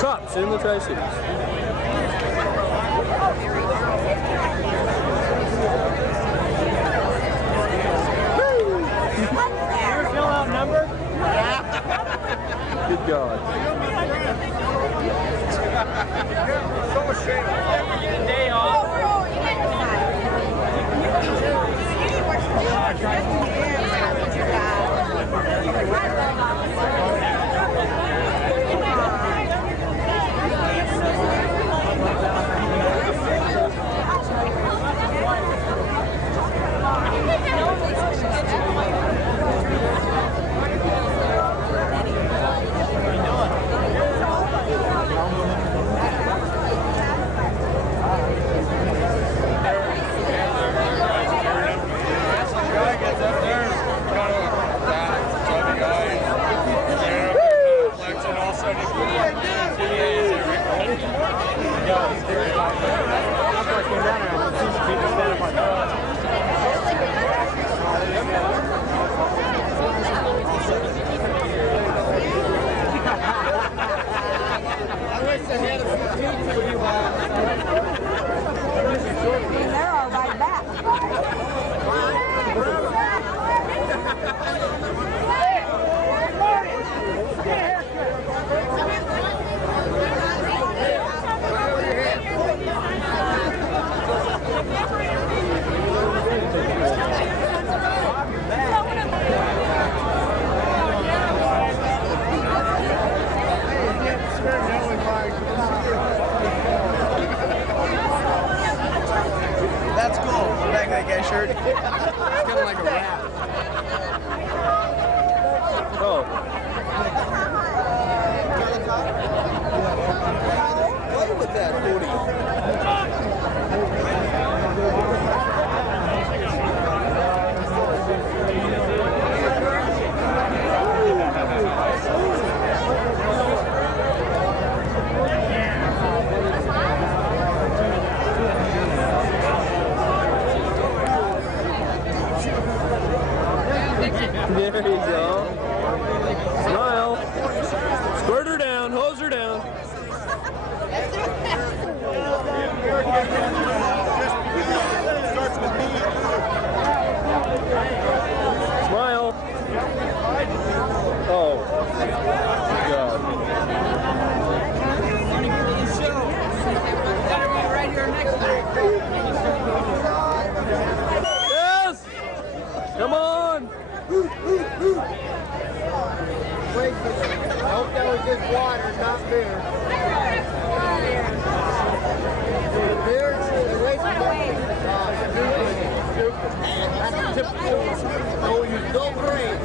Cops in the Tri-Cities. Good God. Day off. That's cool. Back that guy's shirt. It's kind of like a wrap. Oh. Play with that booty. There you go. Smile. Squirt her down. Hose her down. Smile. Oh. God. Yes! Come on! Wait, I hope that was just water, not beer. Beer, the way that's typical. Oh, you go great.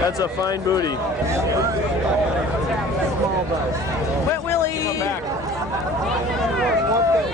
That's a fine booty. Wet Willie. Come back. One thing.